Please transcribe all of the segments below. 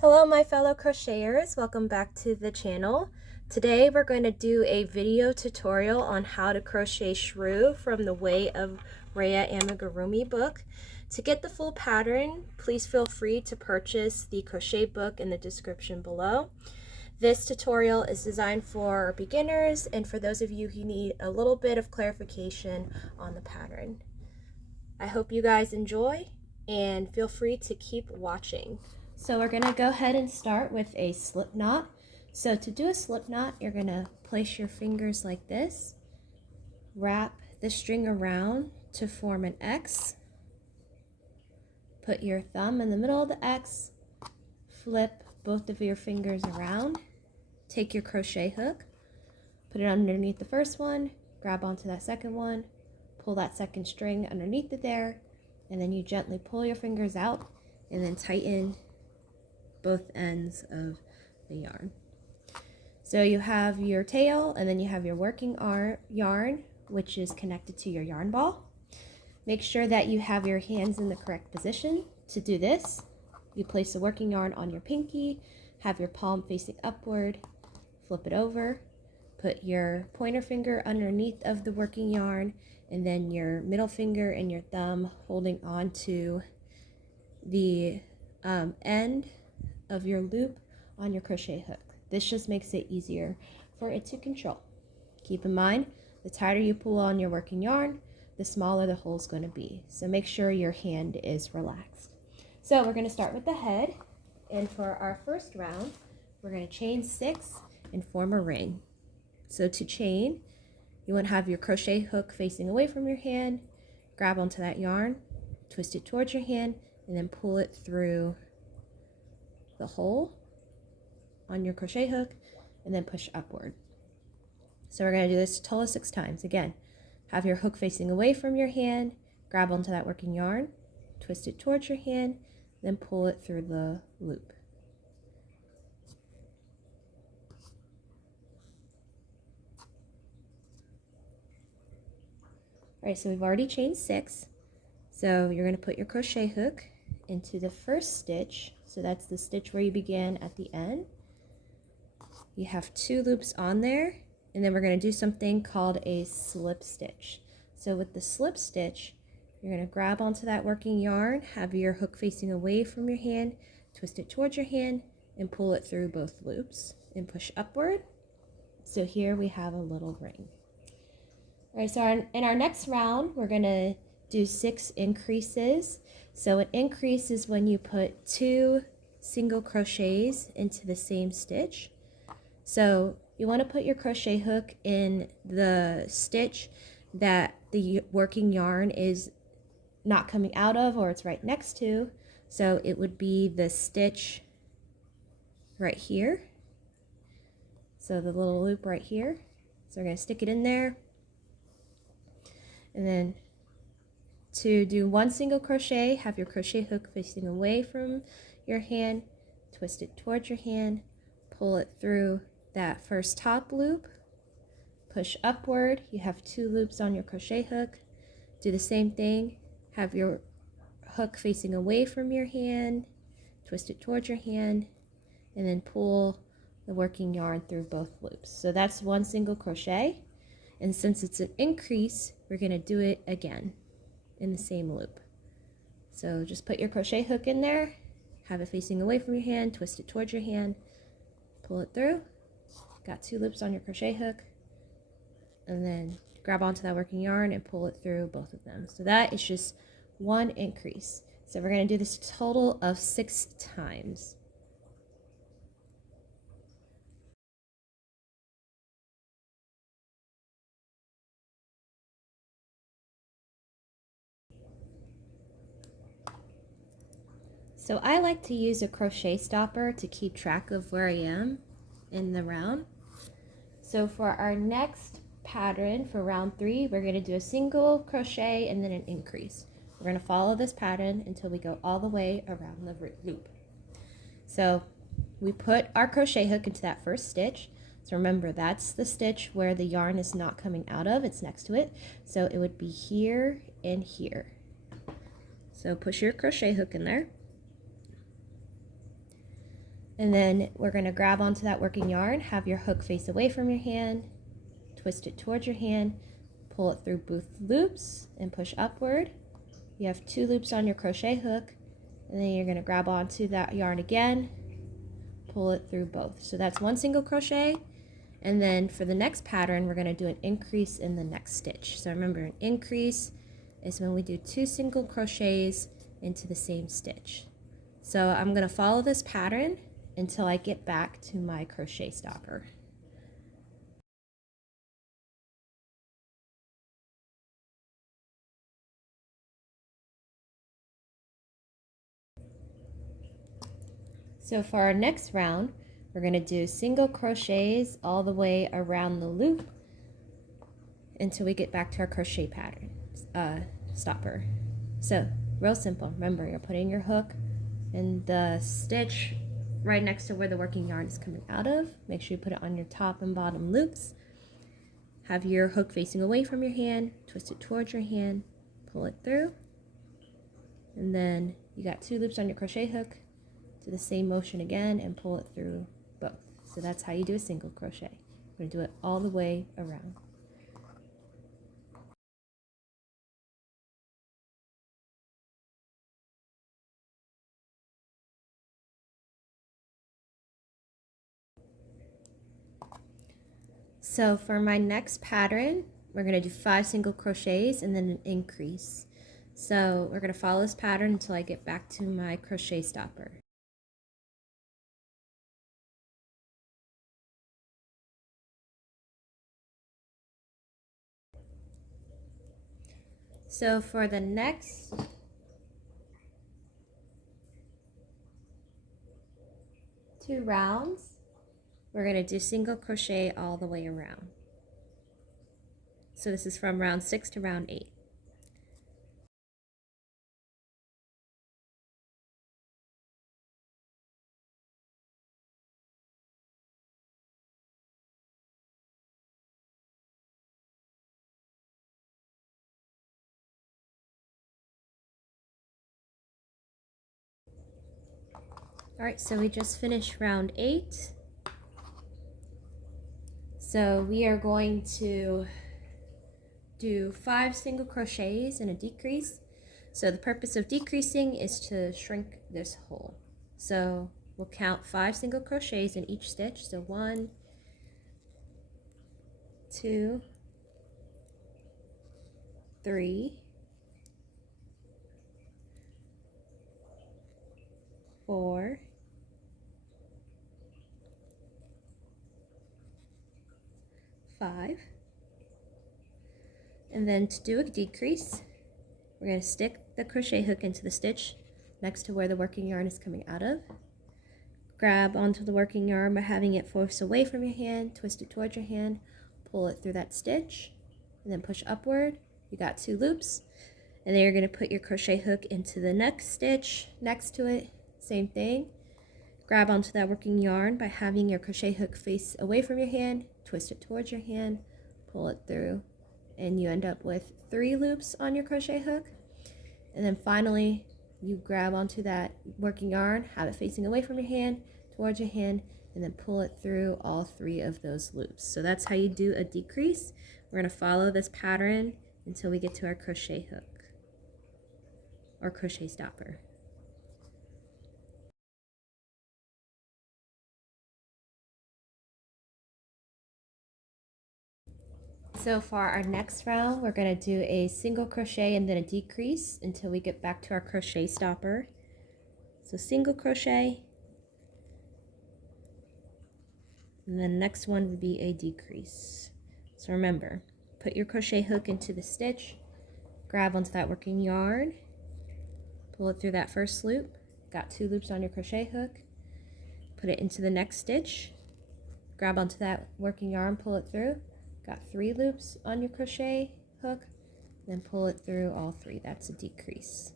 Hello my fellow crocheters, welcome back to the channel. Today we're going to do a video tutorial on how to crochet Shrew from the Way of Rhea Amigurumi book. To get the full pattern, please feel free to purchase the crochet book in the description below. This tutorial is designed for beginners and for those of you who need a little bit of clarification on the pattern. I hope you guys enjoy and feel free to keep watching. So we're going to go ahead and start with a slip knot. So to do a slip knot, you're going to place your fingers like this, wrap the string around to form an X, put your thumb in the middle of the X, flip both of your fingers around, take your crochet hook, put it underneath the first one, grab onto that second one, pull that second string underneath it there, and then you gently pull your fingers out and then tighten both ends of the yarn. So you have your tail and then you have your working yarn, which is connected to your yarn ball. Make sure that you have your hands in the correct position. To do this, you place the working yarn on your pinky, have your palm facing upward, flip it over, put your pointer finger underneath of the working yarn, and then your middle finger and your thumb holding on to the end of your loop on your crochet hook. This just makes it easier for it to control. Keep in mind, the tighter you pull on your working yarn, the smaller the hole is going to be. So make sure your hand is relaxed. So we're going to start with the head, and for our first round, we're going to chain 6 and form a ring. So to chain, you want to have your crochet hook facing away from your hand, grab onto that yarn, twist it towards your hand, and then pull it through the hole on your crochet hook and then push upward. So we're going to do this a total of 6 times. Again, have your hook facing away from your hand, grab onto that working yarn, twist it towards your hand, then pull it through the loop. All right, so we've already chained 6. So you're going to put your crochet hook into the first stitch. So that's the stitch where you began at the end. You have 2 loops on there, and then we're going to do something called a slip stitch. So with the slip stitch, you're going to grab onto that working yarn, have your hook facing away from your hand, twist it towards your hand, and pull it through both loops and push upward. So here we have a little ring. All right, so in our next round, we're going to do 6 increases. So an increase is when you put 2 single crochets into the same stitch. So you want to put your crochet hook in the stitch that the working yarn is not coming out of, or it's right next to. So it would be the stitch right here. So the little loop right here. So we're going to stick it in there. And then to do 1 single crochet, have your crochet hook facing away from your hand, twist it towards your hand, pull it through that first top loop, push upward. You have 2 loops on your crochet hook. Do the same thing, have your hook facing away from your hand, twist it towards your hand, and then pull the working yarn through both loops. So that's 1 single crochet, and since it's an increase, we're going to do it again in the same loop. So just put your crochet hook in there, have it facing away from your hand, twist it towards your hand, pull it through. Got 2 loops on your crochet hook, and then grab onto that working yarn and pull it through both of them. So that is just 1 increase. So we're going to do this a total of 6 times. So I like to use a crochet stopper to keep track of where I am in the round. So for our next pattern for round 3, we're going to do a single crochet and then an increase. We're going to follow this pattern until we go all the way around the loop. So we put our crochet hook into that first stitch. So remember, that's the stitch where the yarn is not coming out of, it's next to it. So it would be here and here. So push your crochet hook in there. And then we're going to grab onto that working yarn, have your hook face away from your hand, twist it towards your hand, pull it through both loops and push upward. You have 2 loops on your crochet hook, and then you're going to grab onto that yarn again, pull it through both. So that's 1 single crochet, and then for the next pattern we're going to do an increase in the next stitch. So remember, an increase is when we do 2 single crochets into the same stitch. So I'm going to follow this pattern until I get back to my crochet stopper. So for our next round, we're going to do single crochets all the way around the loop until we get back to our crochet pattern stopper. So real simple. Remember, you're putting your hook in the stitch right next to where the working yarn is coming out of. Make sure you put it on your top and bottom loops. Have your hook facing away from your hand, twist it towards your hand, pull it through, and then you got 2 loops on your crochet hook. Do the same motion again and pull it through both. So that's how you do a single crochet. We're going to do it all the way around. So for my next pattern, we're going to do 5 single crochets and then an increase. So we're going to follow this pattern until I get back to my crochet stopper. So for the next two rounds, we're going to do single crochet all the way around. So this is from round 6 to round 8. Alright, so we just finished round 8. So we are going to do 5 single crochets and a decrease. So the purpose of decreasing is to shrink this hole. So we'll count 5 single crochets in each stitch. So 1, 2, 3, 4, 5. And then to do a decrease, we're going to stick the crochet hook into the stitch next to where the working yarn is coming out of. Grab onto the working yarn by having it force away from your hand, twist it towards your hand, pull it through that stitch, and then push upward. You got 2 loops, and then you're going to put your crochet hook into the next stitch next to it. Same thing. Grab onto that working yarn by having your crochet hook face away from your hand, twist it towards your hand, pull it through, and you end up with 3 loops on your crochet hook. And then finally, you grab onto that working yarn, have it facing away from your hand, towards your hand, and then pull it through all 3 of those loops. So that's how you do a decrease. We're going to follow this pattern until we get to our crochet hook or crochet stopper. So for our next round, we're going to do a single crochet and then a decrease until we get back to our crochet stopper. So single crochet, and then the next one would be a decrease. So remember, put your crochet hook into the stitch, grab onto that working yarn, pull it through that first loop, got 2 loops on your crochet hook, put it into the next stitch, grab onto that working yarn, pull it through, got 3 loops on your crochet hook, then pull it through all 3. That's a decrease.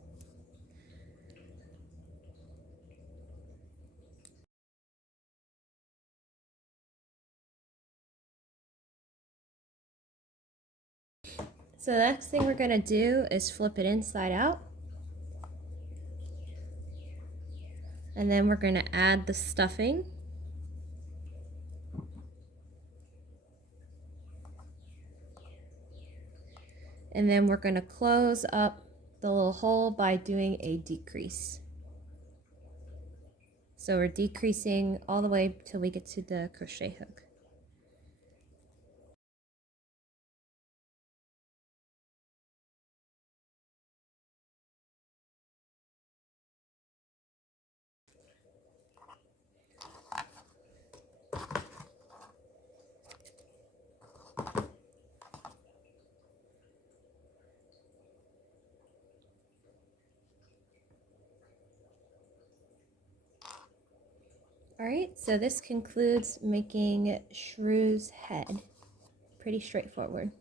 So the next thing we're going to do is flip it inside out. And then we're going to add the stuffing. And then we're going to close up the little hole by doing a decrease. So we're decreasing all the way till we get to the crochet hook. Alright, so this concludes making Shrew's head. Pretty straightforward.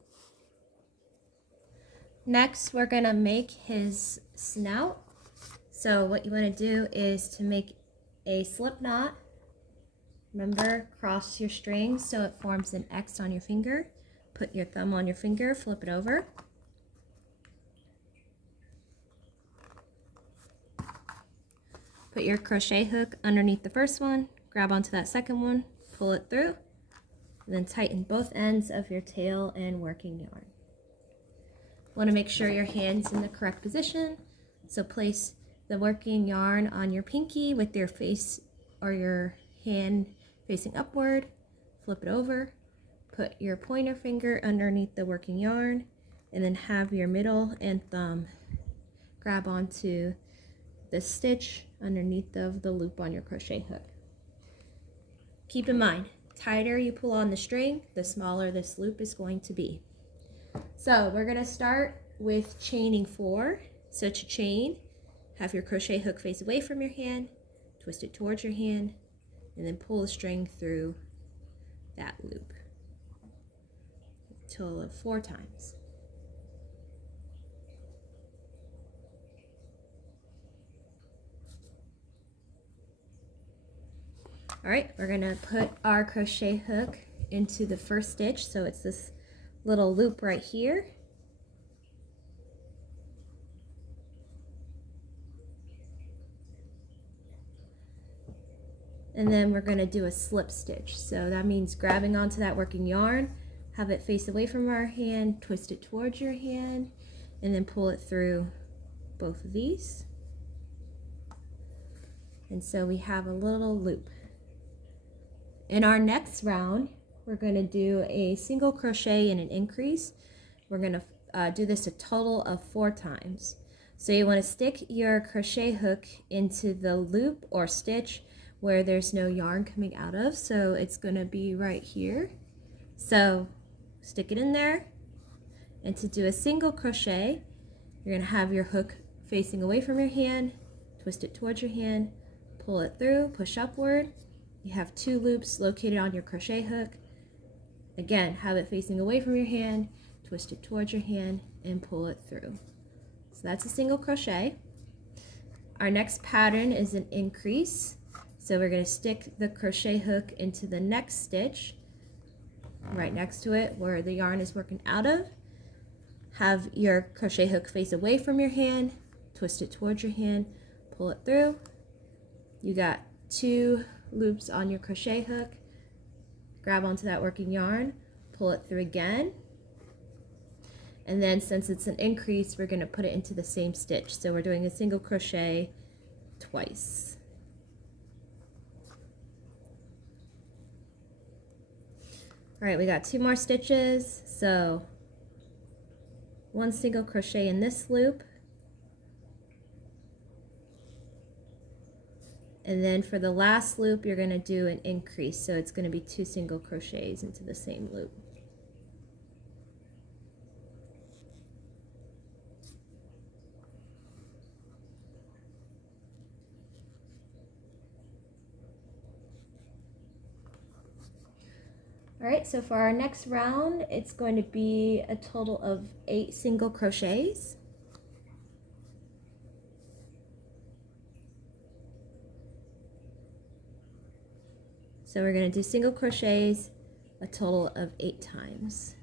Next, we're going to make his snout. So what you want to do is to make a slip knot. Remember, cross your string so it forms an X on your finger. Put your thumb on your finger, flip it over. Put your crochet hook underneath the first one, grab onto that second one, pull it through, and then tighten both ends of your tail and working yarn. Want to make sure your hand's in the correct position, so place the working yarn on your pinky with your face or your hand facing upward, flip it over, put your pointer finger underneath the working yarn, and then have your middle and thumb grab onto the stitch underneath of the loop on your crochet hook. Keep in mind, tighter you pull on the string, the smaller this loop is going to be. So we're going to start with chaining 4. So to chain, have your crochet hook face away from your hand, twist it towards your hand, and then pull the string through that loop. A total of 4 times. Alright, we're going to put our crochet hook into the first stitch, so it's this little loop right here. And then we're going to do a slip stitch. So that means grabbing onto that working yarn, have it face away from our hand, twist it towards your hand, and then pull it through both of these. And so we have a little loop. In our next round, we're going to do a single crochet and an increase. We're going to do this a total of 4 times. So you want to stick your crochet hook into the loop or stitch where there's no yarn coming out of. So it's going to be right here. So stick it in there. And to do a single crochet, you're going to have your hook facing away from your hand, twist it towards your hand, pull it through, push upward. You have 2 loops located on your crochet hook. Again, have it facing away from your hand, twist it towards your hand, and pull it through. So that's a single crochet. Our next pattern is an increase. So we're going to stick the crochet hook into the next stitch, right next to it where the yarn is working out of. Have your crochet hook face away from your hand, twist it towards your hand, pull it through. You got 2 loops on your crochet hook, grab onto that working yarn, pull it through again, and then since it's an increase, we're going to put it into the same stitch. So we're doing a single crochet twice. Alright, we got 2 more stitches, so 1 single crochet in this loop, and then for the last loop you're going to do an increase, so it's going to be 2 single crochets into the same loop. Alright, so for our next round it's going to be a total of 8 single crochets. So we're going to do single crochets a total of 8 times.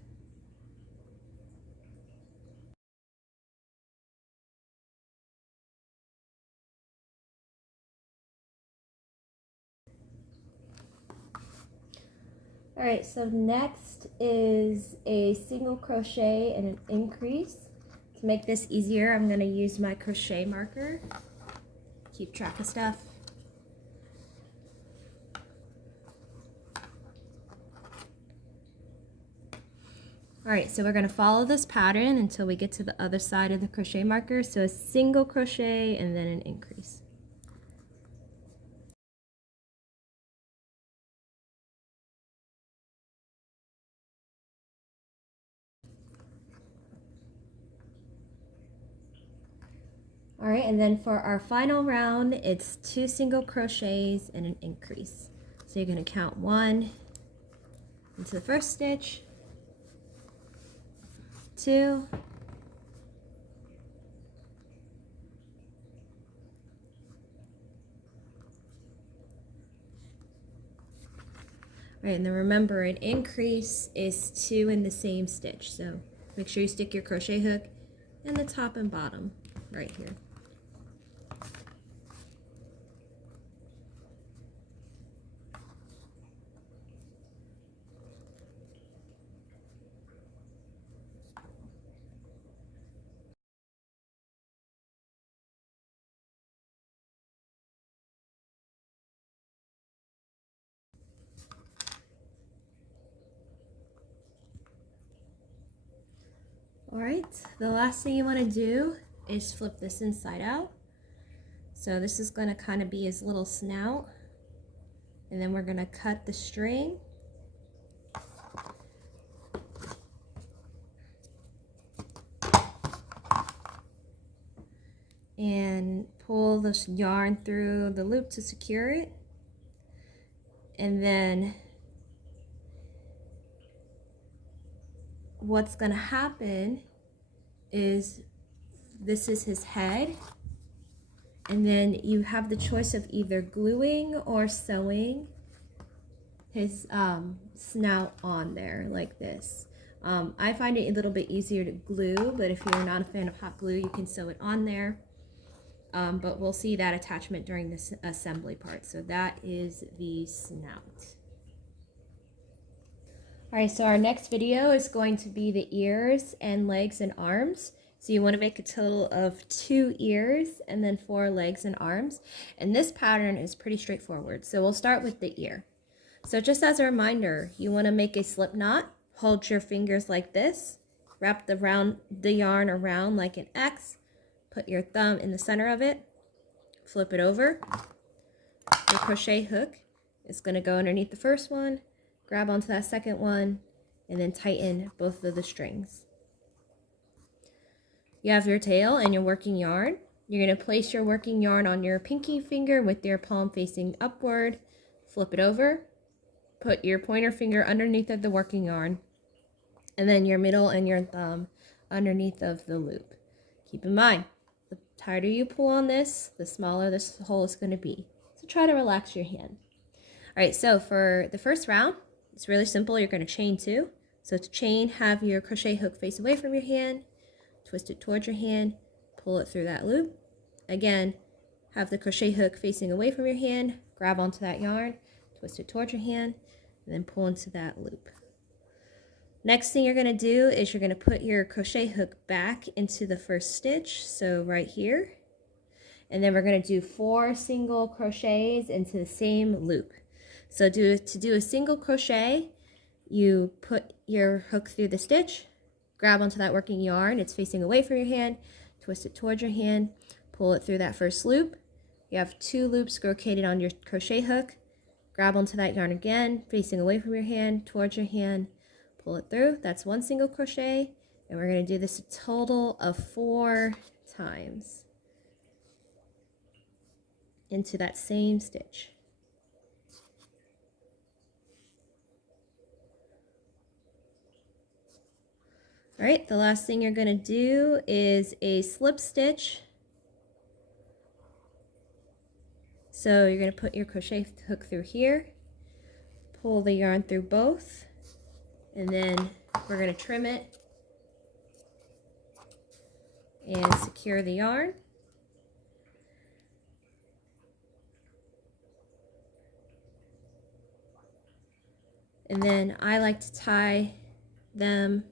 All right, so next is a single crochet and an increase. To make this easier, I'm going to use my crochet marker. Keep track of stuff. All right, so we're going to follow this pattern until we get to the other side of the crochet marker. So a single crochet and then an increase. All right, and then for our final round, it's 2 single crochets and an increase. So you're going to count 1 into the first stitch, 2, right, and then remember an increase is 2 in the same stitch. So make sure you stick your crochet hook in the top and bottom right here. All right, the last thing you want to do is flip this inside out. So this is going to kind of be his little snout, and then we're going to cut the string. And pull this yarn through the loop to secure it. And then what's going to happen is this is his head, and then you have the choice of either gluing or sewing his snout on there like this. I find it a little bit easier to glue, but if you're not a fan of hot glue, you can sew it on there. But we'll see that attachment during this assembly part. So that is the snout. All right, so our next video is going to be the ears and legs and arms. So you want to make a total of 2 ears and then 4 legs and arms. And this pattern is pretty straightforward. So we'll start with the ear. So just as a reminder, you want to make a slip knot. Hold your fingers like this. Wrap the yarn around like an X. Put your thumb in the center of it. Flip it over. Your crochet hook is going to go underneath the first one. Grab onto that second one, and then tighten both of the strings. You have your tail and your working yarn. You're going to place your working yarn on your pinky finger with your palm facing upward. Flip it over. Put your pointer finger underneath of the working yarn, and then your middle and your thumb underneath of the loop. Keep in mind, the tighter you pull on this, the smaller this hole is going to be. So try to relax your hand. All right, so for the first round, it's really simple. You're going to chain 2. So to chain, have your crochet hook face away from your hand, twist it towards your hand, pull it through that loop. Again, have the crochet hook facing away from your hand, grab onto that yarn, twist it towards your hand, and then pull into that loop. Next thing you're going to do is you're going to put your crochet hook back into the first stitch, so right here. And then we're going to do 4 single crochets into the same loop. So to do a single crochet, you put your hook through the stitch, grab onto that working yarn, it's facing away from your hand, twist it towards your hand, pull it through that first loop. You have 2 loops crocheted on your crochet hook, grab onto that yarn again, facing away from your hand, towards your hand, pull it through. That's 1 single crochet, and we're going to do this a total of 4 times into that same stitch. All right, the last thing you're going to do is a slip stitch. So you're going to put your crochet hook through here, pull the yarn through both, and then we're going to trim it and secure the yarn. And then I like to tie them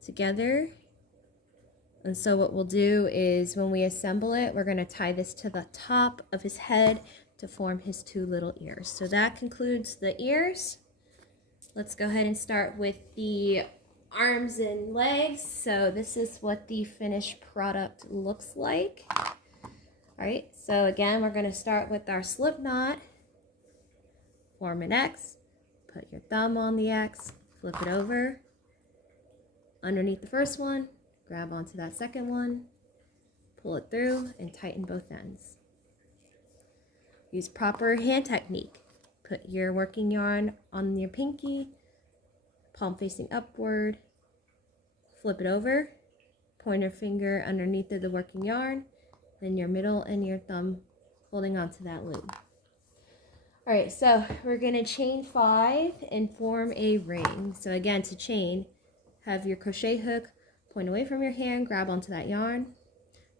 together. And so what we'll do is when we assemble it, we're going to tie this to the top of his head to form his two little ears. So that concludes the ears. Let's go ahead and start with the arms and legs. So this is what the finished product looks like. All right, so again, we're going to start with our slip knot. Form an X, put your thumb on the X, flip it over. Underneath the first one, grab onto that second one, pull it through, and tighten both ends. Use proper hand technique. Put your working yarn on your pinky, palm facing upward, flip it over, pointer finger underneath of the working yarn, then your middle and your thumb holding onto that loop. All right, so we're gonna chain 5 and form a ring. So again, to chain, have your crochet hook point away from your hand, grab onto that yarn,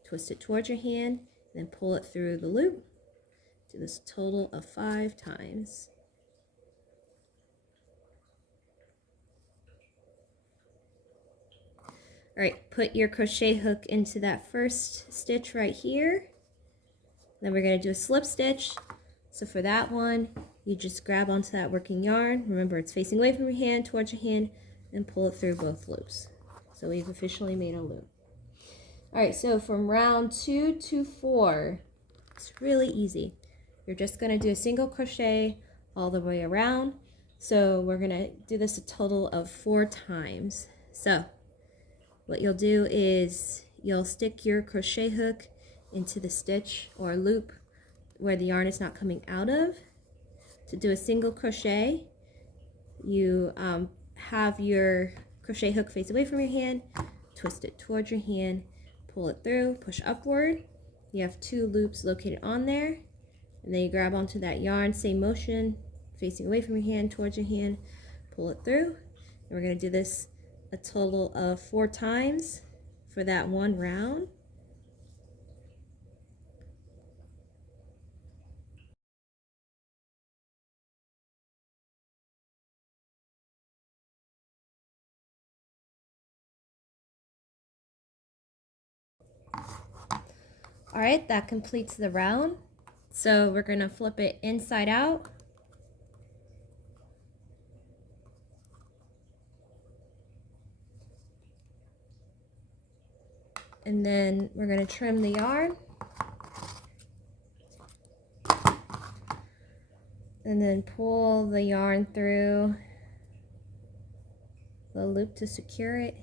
twist it towards your hand, and then pull it through the loop. Do this a total of 5 times. All right, put your crochet hook into that first stitch right here. Then we're gonna do a slip stitch. So for that one, you just grab onto that working yarn. Remember, it's facing away from your hand, towards your hand, and pull it through both loops. So we've officially made a loop. All right, so from round 2 to 4, it's really easy. You're just gonna do a single crochet all the way around. So we're gonna do this a total of 4 times. So what you'll do is you'll stick your crochet hook into the stitch or loop where the yarn is not coming out of. To do a single crochet, you have your crochet hook face away from your hand, twist it towards your hand, pull it through, push upward. You have 2 loops located on there, and then you grab onto that yarn, same motion, facing away from your hand, towards your hand, pull it through. And we're going to do this a total of 4 times for that one round. All right, that completes the round. So we're going to flip it inside out. And then we're going to trim the yarn. And then pull the yarn through the loop to secure it.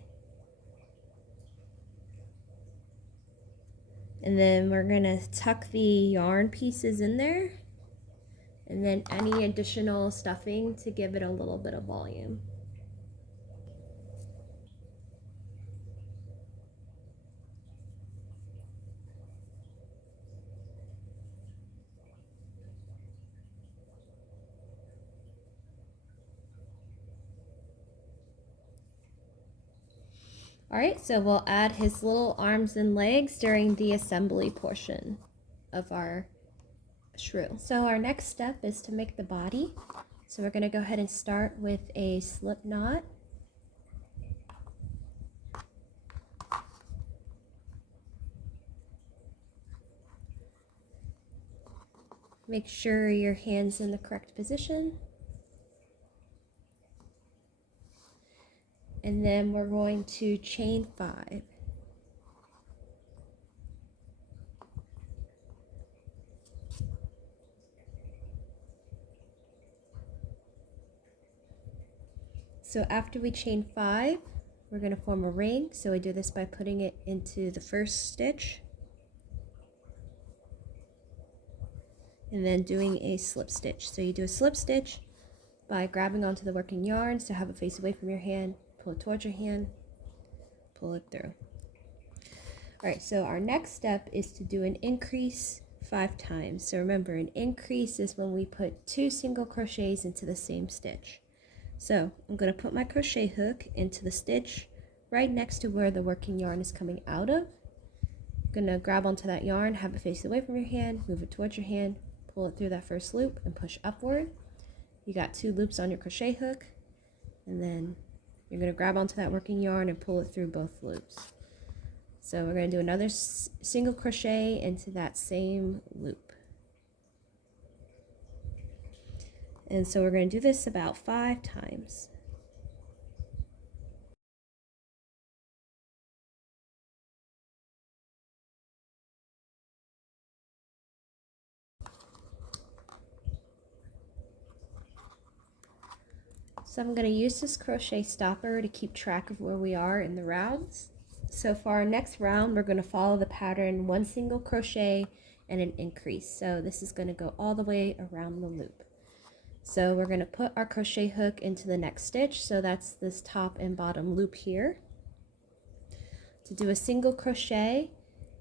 And then we're going to tuck the yarn pieces in there. And then any additional stuffing to give it a little bit of volume. All right, so we'll add his little arms and legs during the assembly portion of our shrew. So our next step is to make the body. So we're going to go ahead and start with a slip knot. Make sure your hand's in the correct position. And then we're going to chain 5. So after we chain 5, we're going to form a ring. So we do this by putting it into the first stitch and then doing a slip stitch. So you do a slip stitch by grabbing onto the working yarn to have it face away from your hand, pull it towards your hand, pull it through. All right, so our next step is to do an increase 5 times. So remember, an increase is when we put 2 single crochets into the same stitch. So I'm going to put my crochet hook into the stitch right next to where the working yarn is coming out of. I'm going to grab onto that yarn, have it face away from your hand, move it towards your hand, pull it through that first loop and push upward. you got 2 loops on your crochet hook, and then you're going to grab onto that working yarn and pull it through both loops. So we're going to do another single crochet into that same loop. And so we're going to do this about 5 times. So I'm going to use this crochet stopper to keep track of where we are in the rounds. So for our next round, we're going to follow the pattern 1 single crochet and an increase. So this is going to go all the way around the loop. So we're going to put our crochet hook into the next stitch. So that's this top and bottom loop here. To do a single crochet,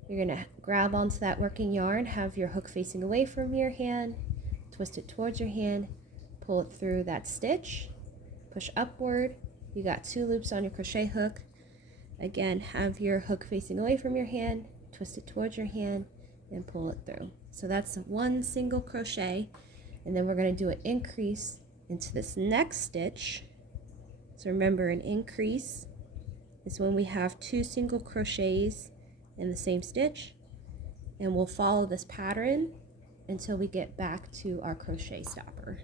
you're going to grab onto that working yarn, have your hook facing away from your hand, twist it towards your hand, pull it through that stitch, push upward. You got 2 loops on your crochet hook. Again, have your hook facing away from your hand, twist it towards your hand, and pull it through. So that's 1 single crochet, and then we're going to do an increase into this next stitch. So remember, an increase is when we have 2 single crochets in the same stitch, and we'll follow this pattern until we get back to our crochet stopper.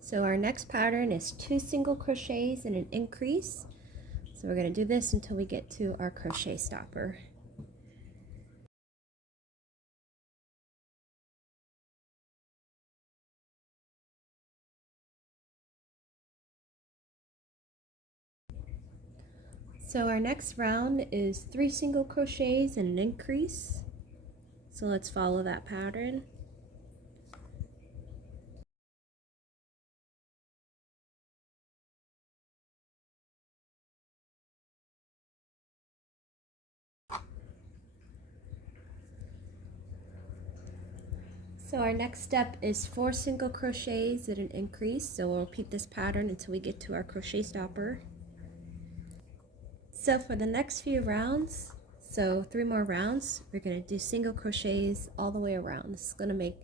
So our next pattern is 2 single crochets and an increase. So we're going to do this until we get to our crochet stopper. So our next round is 3 single crochets and an increase. So let's follow that pattern. So our next step is 4 single crochets and an increase. So we'll repeat this pattern until we get to our crochet stopper. So for the next few rounds, so 3 more rounds, we're going to do single crochets all the way around. This is going to make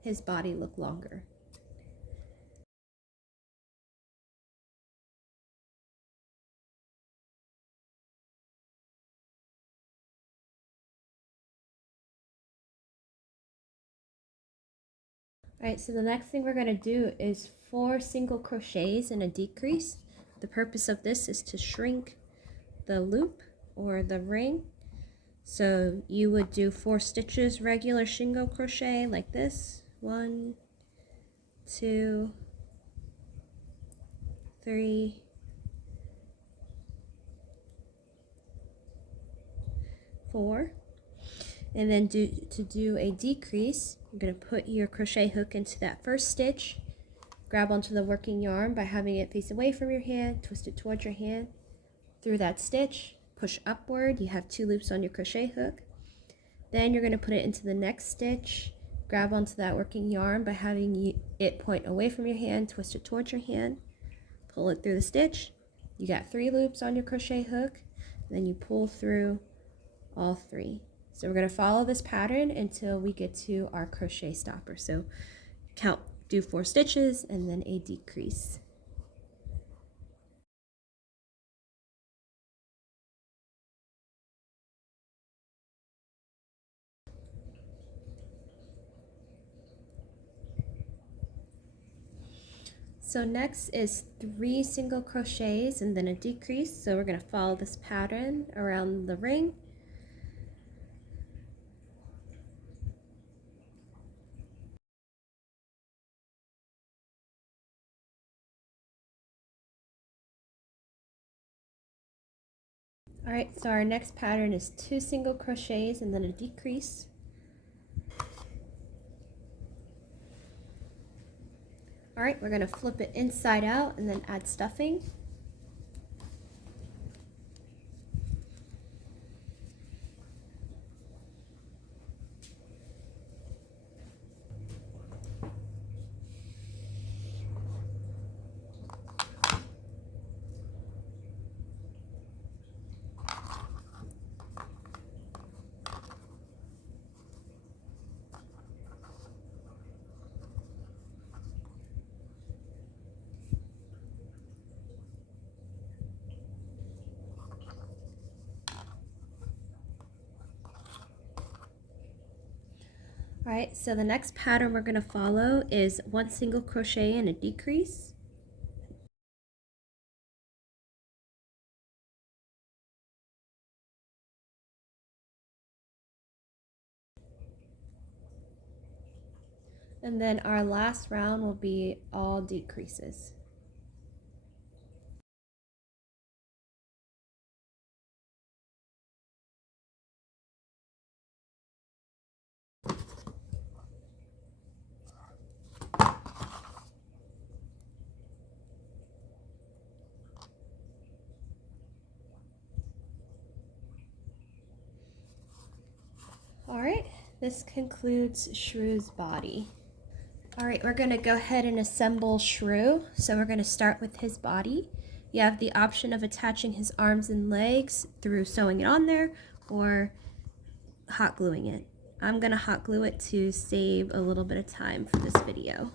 his body look longer. Alright, so the next thing we're going to do is 4 single crochets and a decrease. The purpose of this is to shrink the loop or the ring. So you would do 4 stitches regular single crochet like this. 1, 2, 3, 4. And then to do a decrease, you're going to put your crochet hook into that first stitch, grab onto the working yarn by having it face away from your hand, twist it towards your hand, through that stitch, push upward. You have 2 loops on your crochet hook. Then you're going to put it into the next stitch, grab onto that working yarn by having it point away from your hand, twist it towards your hand, pull it through the stitch. You got 3 loops on your crochet hook, then you pull through all 3. So we're going to follow this pattern until we get to our crochet stopper. So do 4 stitches and then a decrease. So next is 3 single crochets and then a decrease. So we're going to follow this pattern around the ring. Alright, so our next pattern is 2 single crochets and then a decrease. Alright, we're going to flip it inside out and then add stuffing. Alright, so the next pattern we're going to follow is 1 single crochet and a decrease. And then our last round will be all decreases. Alright, this concludes Shrew's body. Alright, we're going to go ahead and assemble Shrew. So we're going to start with his body. You have the option of attaching his arms and legs through sewing it on there or hot gluing it. I'm going to hot glue it to save a little bit of time for this video.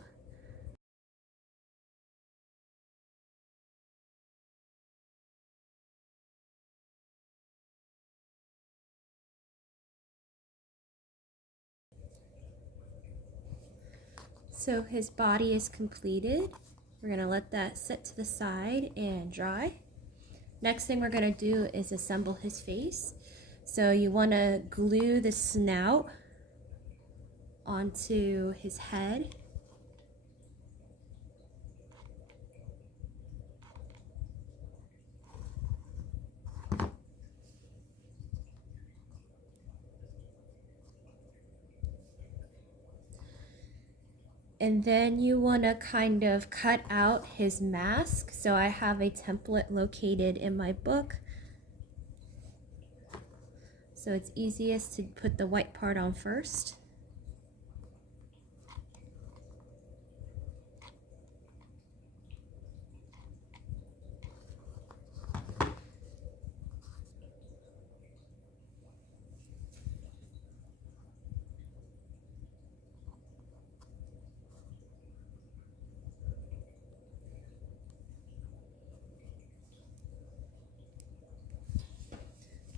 So his body is completed. We're going to let that set to the side and dry. Next thing we're going to do is assemble his face. So you want to glue the snout onto his head. And then you want to kind of cut out his mask. So I have a template located in my book. So it's easiest to put the white part on first.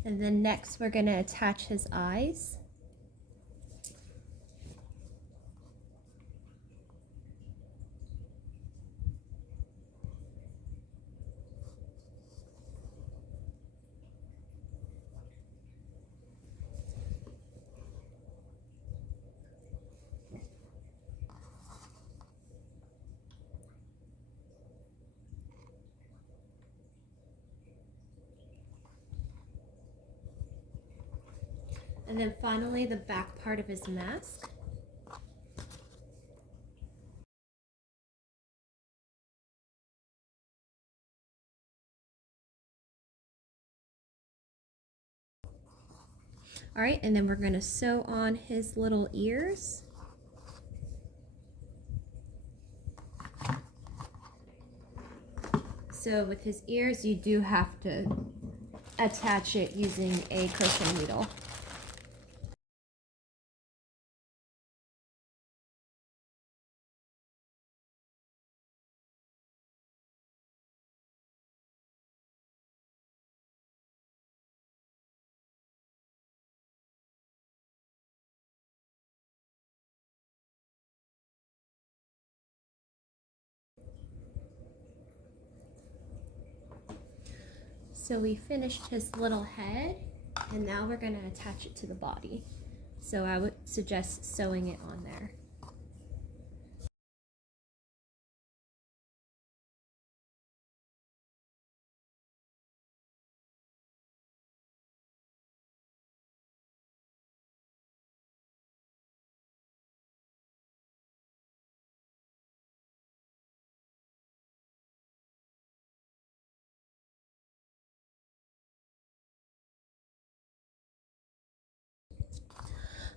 And then next we're going to attach his eyes. And then finally the back part of his mask. All right, and then we're going to sew on his little ears. So with his ears, you do have to attach it using a crochet needle. So we finished his little head, and now we're going to attach it to the body. So I would suggest sewing it on there.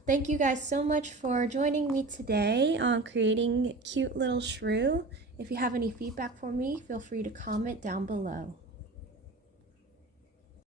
Thank you guys so much for joining me today on creating cute little Shrew. If you have any feedback for me, feel free to comment down below.